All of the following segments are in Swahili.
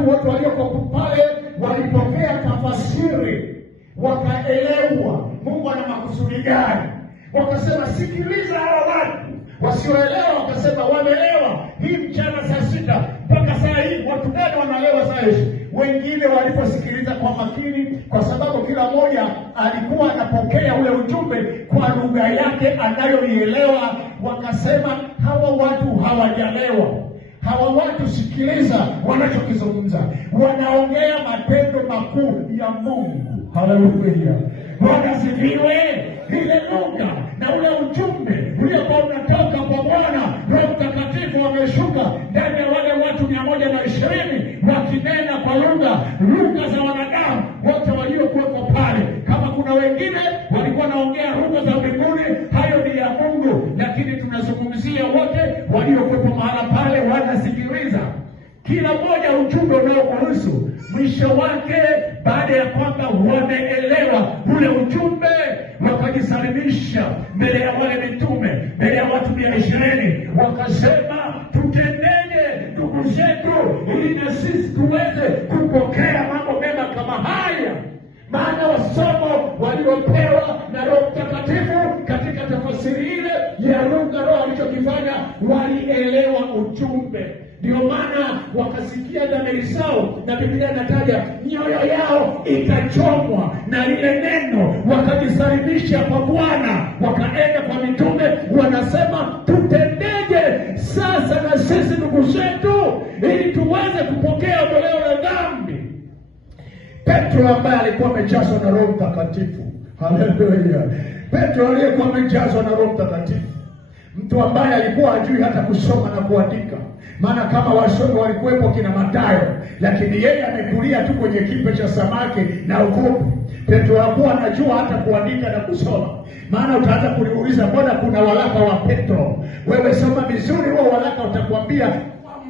watu wote waliokuwa pale walipokea tafsiri, wakaelewa Mungu ana makusudi gani. Wakasema sikiliza hawa watu. Wasioelewa wakasema wameelewa. Hii mchana saa 6 mpaka saa hii watu gani wanalewa saa hizi? Wengine waliposikiliza kwa makini, kwa sababu kila mmoja alikuwa anapokea ule ujumbe kwa lugha yake anayoielewa, wakasema hawa watu hawajalewa. Hawa watu sikiliza wanachokizungumza. Wanaongea matendo makuu ya Mungu. Haleluya. Wakasifiwe. Ile lugha na ule ujumbe uliokuwa unatoka kwa Bwana, Roho Mtakatifu wameshuka ndani ya wale watu 120 wakinena kwa lugha za wanadamu wote waliokuwepo pale. Kama kuna wengine walikuwa wanaongea lugha za mbinguni, hayo ni ya Mungu, lakini tunazungumzia wote waliokuwepo mahala pale wanasikiliza. Kila mmoja ujumbe unaokuhusu. Mwisho wake, baada ya kwamba wameelewa ule ujumbe, wakajisalimisha mbele ya wale mitume, mbele ya watu 120, wakasema tutendeje ndugu zetu, ili na sisi tuweze kupokea mambo mema kama haya. Maana wasomo waliopewa na Roho Mtakatifu katika tafsiri ile ya lugha Roho alichokifanya, walielewa ujumbe. Ndio maana wakasikia dhamiri zao, na Biblia inataja mioyo yao ikachomwa na lile neno, wakajisalimisha kwa Bwana, wakaenda kwa mitume, wanasema tutendeje sasa na sisi ndugu zetu, ili tuweze kupokea ondoleo la dhambi. Petro ambaye alikuwa amejazwa na Roho Mtakatifu, haleluya. Petro aliyekuwa amejazwa na Roho Mtakatifu, mtu ambaye alikuwa hajui hata kusoma na kuandika. Maana kama wasomi walikuwepo kina Mathayo, lakini yeye amekulia tu kwenye kipe cha samaki na uvuvi. Petro hakuwa anajua hata kuandika na kusoma. Maana utaanza kuniuliza mbona kuna waraka wa Petro? Wewe soma vizuri huo waraka, utakwambia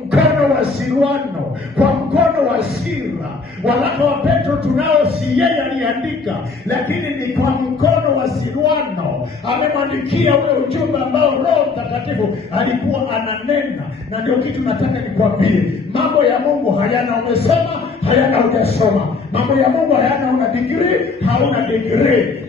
mkono wa Silwano, kwa mkono wa Sila. Waraka wa Petro tunao, si yeye aliandika, lakini ni kwa mkono wa Silwano. Amemwandikia ule ujumbe ambao Roho Mtakatifu alikuwa ananena. Na ndio kitu nataka nikwambie, mambo ya Mungu hayana umesoma, hayana hujasoma. Mambo ya Mungu hayana una degree, hauna degree.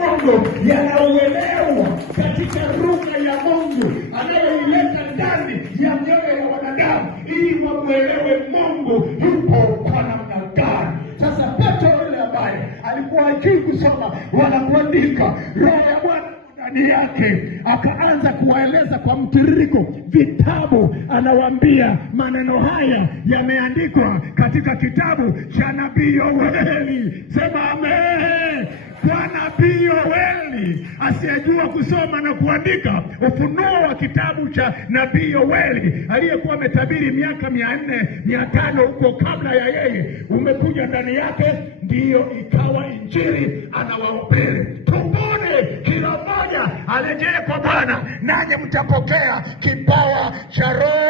Mungu yanauelewa katika lugha ya Mungu anayoileta ndani ya mioyo ya wanadamu, ili wamuelewe Mungu yupo kwa namna gani. Sasa Petro yule ambaye alikuwa hajui kusoma wala kuandika, Roho ya Bwana ndani yake akaanza kuwaeleza kwa mtiririko vitabu. Anawaambia maneno haya yameandikwa katika kitabu cha nabii Yoeli. Sema amen. Kwa nabii Yoeli asiyejua kusoma na kuandika, ufunuo wa kitabu cha nabii Yoeli aliyekuwa ametabiri miaka 400 500 huko kabla ya yeye, umekuja ndani yake, ndiyo ikawa injili anawahubiri. Tubuni kila mmoja arejee kwa Bwana, nanyi mtapokea kipawa cha Roho